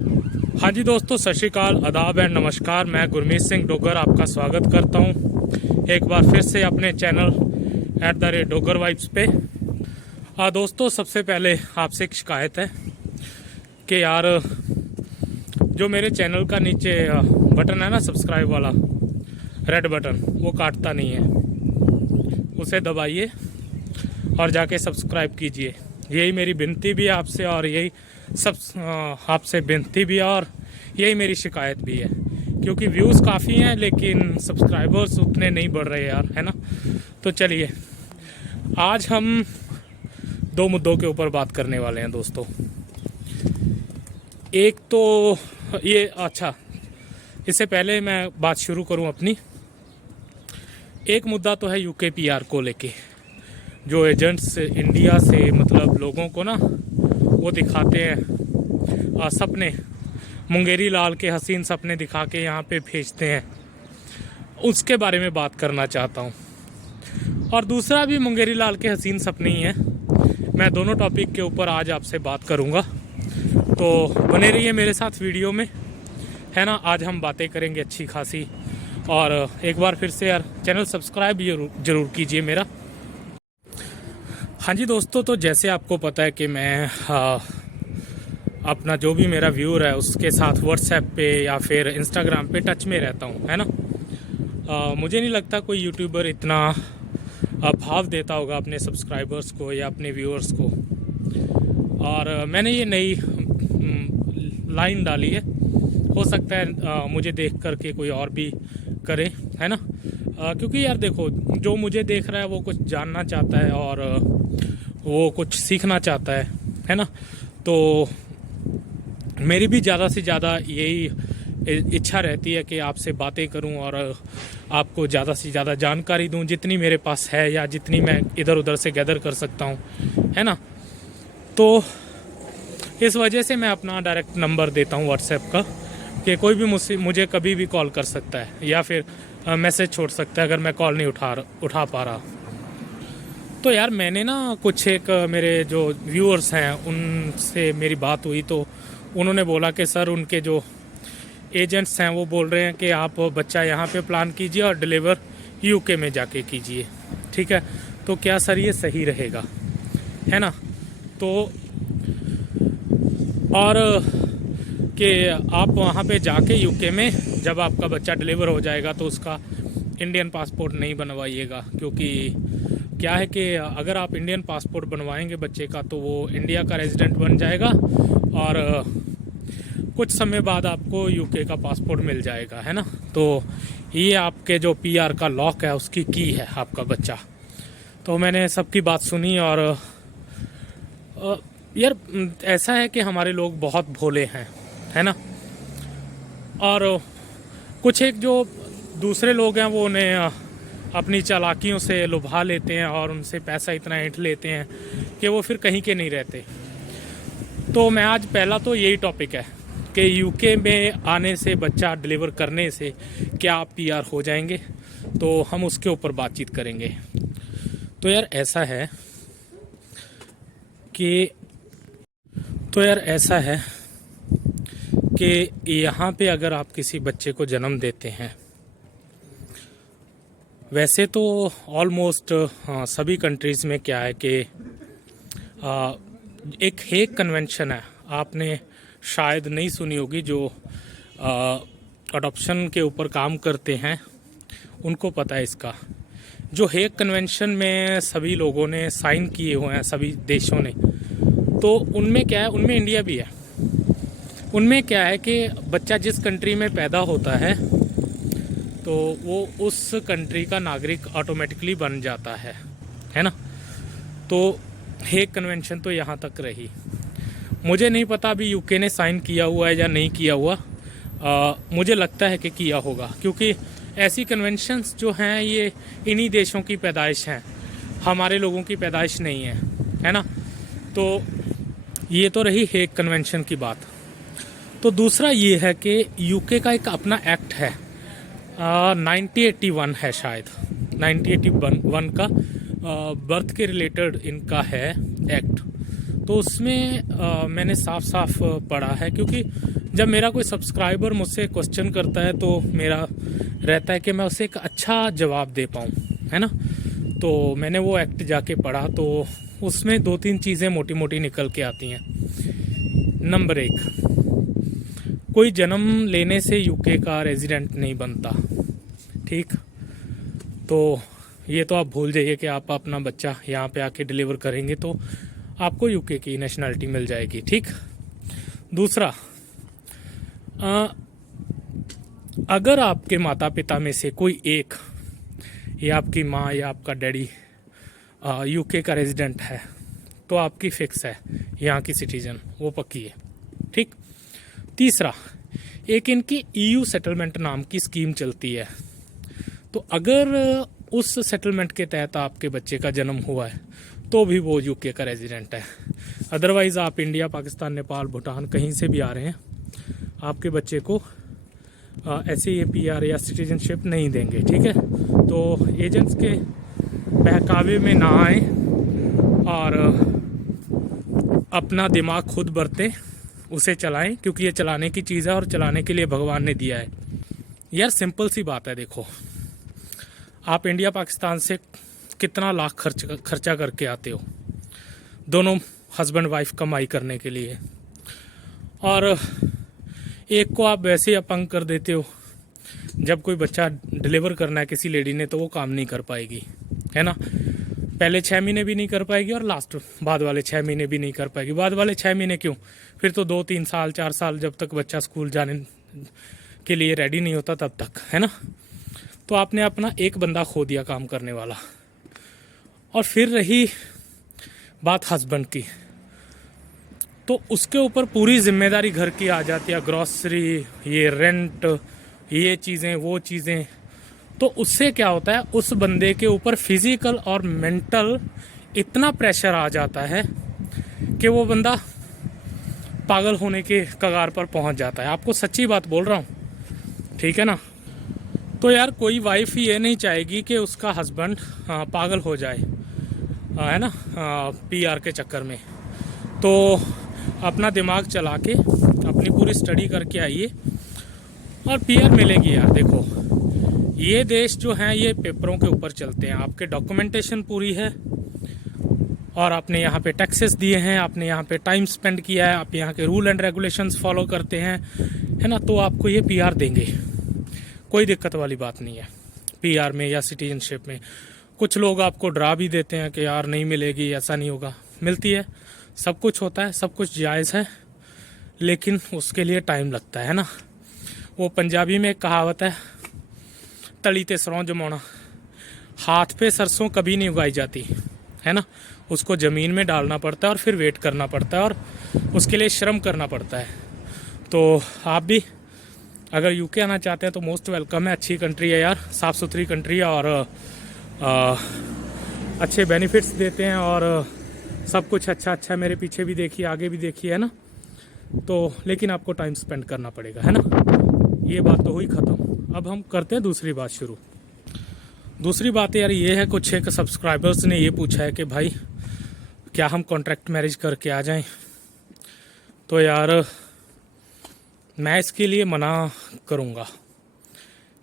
हाँ जी दोस्तों, सत श्रीकाल, आदाब एंड नमस्कार। मैं गुरमीत सिंह डोगर आपका स्वागत करता हूँ एक बार फिर से अपने चैनल @डोगर वाइब्स पे। दोस्तों, सबसे पहले आपसे एक शिकायत है कि यार जो मेरे चैनल का नीचे बटन है ना, सब्सक्राइब वाला रेड बटन, वो काटता नहीं है। उसे दबाइए और जाके सब्सक्राइब कीजिए। यही मेरी विनती भी है आपसे, और यही सब आपसे विनती भी है, और यही मेरी शिकायत भी है, क्योंकि व्यूज़ काफ़ी हैं लेकिन सब्सक्राइबर्स उतने नहीं बढ़ रहे यार, है ना। तो चलिए, आज हम दो मुद्दों के ऊपर बात करने वाले हैं दोस्तों। एक तो ये, अच्छा, इससे पहले मैं बात शुरू करूं अपनी, एक मुद्दा तो है यूके पीआर को लेके। जो एजेंट्स इंडिया से मतलब लोगों को ना वो दिखाते हैं सपने, मुंगेरी लाल के हसीन सपने दिखा के यहाँ पे भेजते हैं, उसके बारे में बात करना चाहता हूँ। और दूसरा भी मुंगेरी लाल के हसीन सपने ही हैं। मैं दोनों टॉपिक के ऊपर आज आपसे बात करूँगा, तो बने रहिए मेरे साथ वीडियो में, है ना। आज हम बातें करेंगे अच्छी खासी, और एक बार फिर से यार चैनल सब्सक्राइब जरूर कीजिए मेरा। हाँ जी दोस्तों, तो जैसे आपको पता है कि मैं अपना जो भी मेरा व्यूअर है उसके साथ व्हाट्सएप पे या फिर इंस्टाग्राम पे टच में रहता हूँ, है ना। मुझे नहीं लगता कोई यूट्यूबर इतना भाव देता होगा अपने सब्सक्राइबर्स को या अपने व्यूअर्स को। और मैंने ये नई लाइन डाली है, हो सकता है मुझे देख करके कोई और भी करे, है ना। क्योंकि यार देखो, जो मुझे देख रहा है वो कुछ जानना चाहता है और वो कुछ सीखना चाहता है ना। तो मेरी भी ज़्यादा से ज़्यादा यही इच्छा रहती है कि आपसे बातें करूं और आपको ज़्यादा से ज़्यादा जानकारी दूं, जितनी मेरे पास है या जितनी मैं इधर उधर से गैदर कर सकता हूं, है ना। तो इस वजह से मैं अपना डायरेक्ट नंबर देता हूं व्हाट्सएप का, कि कोई भी मुझे कभी भी कॉल कर सकता है या फिर मैसेज छोड़ सकता है अगर मैं कॉल नहीं उठा पा रहा। तो यार मैंने ना कुछ एक मेरे जो व्यूअर्स हैं उनसे मेरी बात हुई, तो उन्होंने बोला कि सर उनके जो एजेंट्स हैं वो बोल रहे हैं कि आप बच्चा यहाँ पे प्लान कीजिए और डिलीवर यूके में जाके कीजिए, ठीक है। तो क्या सर ये सही रहेगा, है ना। तो और कि आप वहाँ पे जाके यूके में जब आपका बच्चा डिलीवर हो जाएगा तो उसका इंडियन पासपोर्ट नहीं बनवाइएगा, क्योंकि क्या है कि अगर आप इंडियन पासपोर्ट बनवाएंगे बच्चे का तो वो इंडिया का रेजिडेंट बन जाएगा और कुछ समय बाद आपको यूके का पासपोर्ट मिल जाएगा, है ना। तो ये आपके जो पीआर का लॉक है उसकी की है आपका बच्चा। तो मैंने सबकी बात सुनी, और यार ऐसा है कि हमारे लोग बहुत भोले हैं, है ना। और कुछ एक जो दूसरे लोग हैं वो उन्हें अपनी चालाकियों से लुभा लेते हैं और उनसे पैसा इतना ऐंठ लेते हैं कि वो फिर कहीं के नहीं रहते। तो मैं आज पहला तो यही टॉपिक है कि यूके में आने से, बच्चा डिलीवर करने से क्या आप पीआर हो जाएंगे, तो हम उसके ऊपर बातचीत करेंगे। तो यार ऐसा है कि यहाँ पे अगर आप किसी बच्चे को जन्म देते हैं, वैसे तो ऑलमोस्ट सभी कंट्रीज़ में क्या है कि एक हेग कन्वेंशन है, आपने शायद नहीं सुनी होगी। जो अडॉप्शन के ऊपर काम करते हैं उनको पता है इसका। जो हेग कन्वेंशन में सभी लोगों ने साइन किए हुए हैं, सभी देशों ने, तो उनमें क्या है, उनमें इंडिया भी है। उनमें क्या है कि बच्चा जिस कंट्री में पैदा होता है तो वो उस कंट्री का नागरिक ऑटोमेटिकली बन जाता है ना। तो हेग कन्वेंशन तो यहाँ तक रही। मुझे नहीं पता अभी यूके ने साइन किया हुआ है या नहीं किया हुआ। मुझे लगता है कि किया होगा, क्योंकि ऐसी कन्वेंशंस जो हैं ये इन्हीं देशों की पैदाइश हैं, हमारे लोगों की पैदाइश नहीं है ना। तो ये तो रही हेग कन्वेंशन की बात। तो दूसरा ये है कि यूके का एक अपना एक्ट है, 1981 है शायद, 1981 का बर्थ के रिलेटेड इनका है एक्ट। तो उसमें मैंने साफ साफ पढ़ा है, क्योंकि जब मेरा कोई सब्सक्राइबर मुझसे क्वेश्चन करता है तो मेरा रहता है कि मैं उसे एक अच्छा जवाब दे पाऊँ, है ना। तो मैंने वो एक्ट जाके पढ़ा तो उसमें 2-3 चीज़ें मोटी मोटी निकल के आती हैं। नंबर 1, कोई जन्म लेने से यूके का रेजिडेंट नहीं बनता, ठीक। तो ये तो आप भूल जाइए कि आप अपना बच्चा यहाँ पे आके डिलीवर करेंगे तो आपको यूके की नेशनलिटी मिल जाएगी, ठीक। दूसरा, अगर आपके माता पिता में से कोई एक, या आपकी माँ या आपका डैडी यूके का रेजिडेंट है तो आपकी फिक्स है यहाँ की सिटीजन, वो पक्की है, ठीक। तीसरा, एक इनकी ईयू सेटलमेंट नाम की स्कीम चलती है, तो अगर उस सेटलमेंट के तहत आपके बच्चे का जन्म हुआ है तो भी वो यूके का रेजिडेंट है। अदरवाइज़ आप इंडिया, पाकिस्तान, नेपाल, भूटान कहीं से भी आ रहे हैं, आपके बच्चे को ऐसे ये पीआर या सिटीजनशिप नहीं देंगे, ठीक है। तो एजेंट्स के बहकावे में ना आए और अपना दिमाग खुद बरतें, उसे चलाएं, क्योंकि ये चलाने की चीज़ है और चलाने के लिए भगवान ने दिया है। यार सिंपल सी बात है, देखो आप इंडिया पाकिस्तान से कितना लाख खर्चा करके आते हो, दोनों हस्बैंड वाइफ कमाई करने के लिए, और एक को आप वैसे ही अपंग कर देते हो। जब कोई बच्चा डिलीवर करना है किसी लेडी ने तो वो काम नहीं कर पाएगी, है ना। पहले 6 महीने भी नहीं कर पाएगी और लास्ट बाद वाले 6 महीने भी नहीं कर पाएगी। बाद वाले 6 महीने क्यों, फिर तो 2-3 साल 4 साल, जब तक बच्चा स्कूल जाने के लिए रेडी नहीं होता तब तक, है ना। तो आपने अपना एक बंदा खो दिया काम करने वाला। और फिर रही बात हस्बैंड की, तो उसके ऊपर पूरी जिम्मेदारी घर की आ जाती है, ग्रॉसरी, ये रेंट, ये चीज़ें, वो चीज़ें। तो उससे क्या होता है, उस बंदे के ऊपर फिजिकल और मेंटल इतना प्रेशर आ जाता है कि वो बंदा पागल होने के कगार पर पहुंच जाता है। आपको सच्ची बात बोल रहा हूँ, ठीक है ना। तो यार कोई वाइफ ये नहीं चाहेगी कि उसका हस्बैंड पागल हो जाए, है ना, पीआर के चक्कर में। तो अपना दिमाग चला के अपनी पूरी स्टडी करके आइए और पीआर मिलेगी। यार देखो, ये देश जो है ये पेपरों के ऊपर चलते हैं, आपके डॉक्यूमेंटेशन पूरी है और आपने यहाँ पे टैक्सेस दिए हैं, आपने यहाँ पे टाइम स्पेंड किया है, आप यहाँ के रूल एंड रेगुलेशंस फॉलो करते हैं, है ना, तो आपको ये पीआर देंगे। कोई दिक्कत वाली बात नहीं है पीआर में या सिटीजनशिप में। कुछ लोग आपको डरा भी देते हैं कि यार नहीं मिलेगी, ऐसा नहीं होगा, मिलती है, सब कुछ होता है, सब कुछ जायज़ है, लेकिन उसके लिए टाइम लगता है ना। वो पंजाबी में एक कहावत है, तली ते सरौं जमाना। हाथ पे सरसों कभी नहीं उगाई जाती, है ना, उसको ज़मीन में डालना पड़ता है और फिर वेट करना पड़ता है और उसके लिए श्रम करना पड़ता है। तो आप भी अगर यूके आना चाहते हैं तो मोस्ट वेलकम है, अच्छी कंट्री है यार, साफ़ सुथरी कंट्री है और अच्छे बेनिफिट्स देते हैं और सब कुछ अच्छा अच्छा। मेरे पीछे भी देखिए, आगे भी देखिए, है ना। तो लेकिन आपको टाइम स्पेंड करना पड़ेगा, है ना। ये बात तो हुई ख़त्म। अब हम करते हैं दूसरी बात शुरू। दूसरी बात यार ये है, कुछ एक सब्सक्राइबर्स ने ये पूछा है कि भाई क्या हम कॉन्ट्रैक्ट मैरिज करके आ जाएं। तो यार मैं इसके लिए मना करूँगा,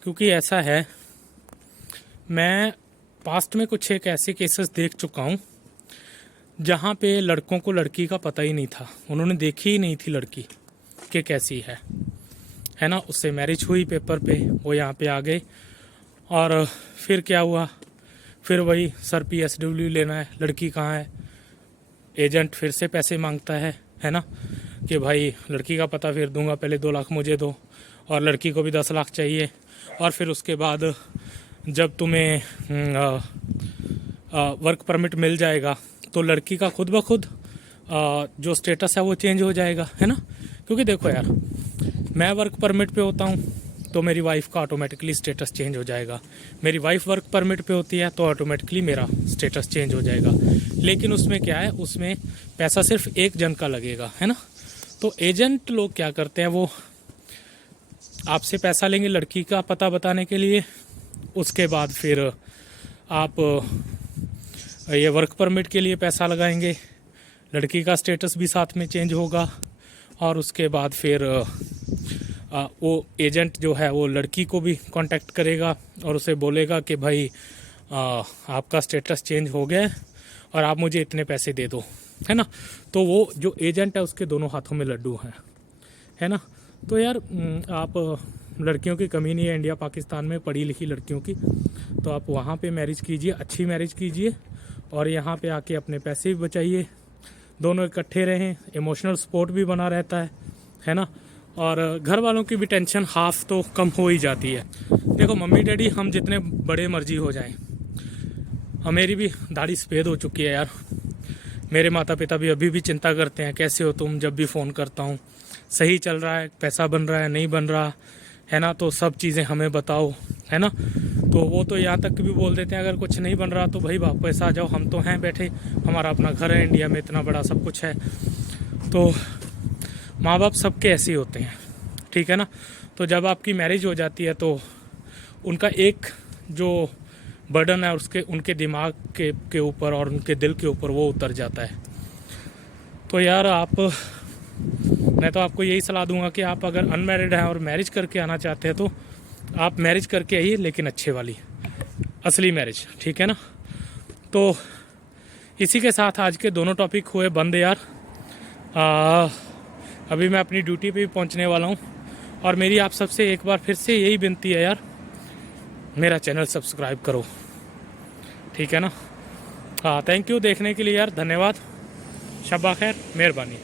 क्योंकि ऐसा है, मैं पास्ट में कुछ एक ऐसे केसेस देख चुका हूँ जहाँ पे लड़कों को लड़की का पता ही नहीं था, उन्होंने देखी ही नहीं थी लड़की कि कैसी है ना। उससे मैरिज हुई पेपर पे, वो यहाँ पे आ गए और फिर क्या हुआ, फिर वही सर PSW लेना है, लड़की कहाँ है, एजेंट फिर से पैसे मांगता है ना, कि भाई लड़की का पता फिर दूंगा, पहले 2 लाख मुझे दो और लड़की को भी 10 लाख चाहिए। और फिर उसके बाद जब तुम्हें वर्क परमिट मिल जाएगा तो लड़की का खुद ब खुद जो स्टेटस है वो चेंज हो जाएगा, है ना। क्योंकि देखो यार, मैं वर्क परमिट पे होता हूँ तो मेरी वाइफ का ऑटोमेटिकली स्टेटस चेंज हो जाएगा, मेरी वाइफ वर्क परमिट पे होती है तो ऑटोमेटिकली मेरा स्टेटस चेंज हो जाएगा। लेकिन उसमें क्या है, उसमें पैसा सिर्फ एक जन का लगेगा, है ना। तो एजेंट लोग क्या करते हैं, वो आपसे पैसा लेंगे लड़की का पता बताने के लिए, उसके बाद फिर आप ये वर्क परमिट के लिए पैसा लगाएंगे, लड़की का स्टेटस भी साथ में चेंज होगा और उसके बाद फिर वो एजेंट जो है वो लड़की को भी कांटेक्ट करेगा और उसे बोलेगा कि भाई आपका स्टेटस चेंज हो गया है और आप मुझे इतने पैसे दे दो, है ना। तो वो जो एजेंट है उसके दोनों हाथों में लड्डू हैं, है ना। तो यार आप लड़कियों की कमी नहीं है इंडिया पाकिस्तान में, पढ़ी लिखी लड़कियों की, तो आप वहाँ पे मैरिज कीजिए, अच्छी मैरिज कीजिए और यहाँ पे आके अपने पैसे भी बचाइए, दोनों इकट्ठे रहें, इमोशनल सपोर्ट भी बना रहता है ना। और घर वालों की भी टेंशन हाफ तो कम हो ही जाती है। देखो मम्मी डैडी हम जितने बड़े मर्जी हो जाएं, मेरी भी दाढ़ी सफ़ेद हो चुकी है यार, मेरे माता पिता भी अभी भी चिंता करते हैं कैसे हो तुम, जब भी फ़ोन करता हूँ सही चल रहा है, पैसा बन रहा है नहीं बन रहा है ना, तो सब चीज़ें हमें बताओ, है ना। तो वो तो यहाँ तक भी बोल देते हैं अगर कुछ नहीं बन रहा तो भाई वापस आ जाओ, हम तो हैं बैठे, हमारा अपना घर है इंडिया में, इतना बड़ा सब कुछ है। तो माँ बाप सबके ऐसे ही होते हैं, ठीक है ना। तो जब आपकी मैरिज हो जाती है तो उनका एक जो बर्डन है उसके उनके दिमाग के ऊपर और उनके दिल के ऊपर वो उतर जाता है। तो यार मैं तो आपको यही सलाह दूंगा कि आप अगर अनमैरिड हैं और मैरिज करके आना चाहते हैं तो आप मैरिज करके आइए, लेकिन अच्छे वाली असली मैरिज, ठीक है ना। तो इसी के साथ आज के दोनों टॉपिक हुए बंद यार। अभी मैं अपनी ड्यूटी पे भी पहुंचने वाला हूं और मेरी आप सबसे एक बार फिर से यही विनती है यार, मेरा चैनल सब्सक्राइब करो, ठीक है ना। हाँ, थैंक यू देखने के लिए यार, धन्यवाद, शब्बा खैर, मेहरबानी।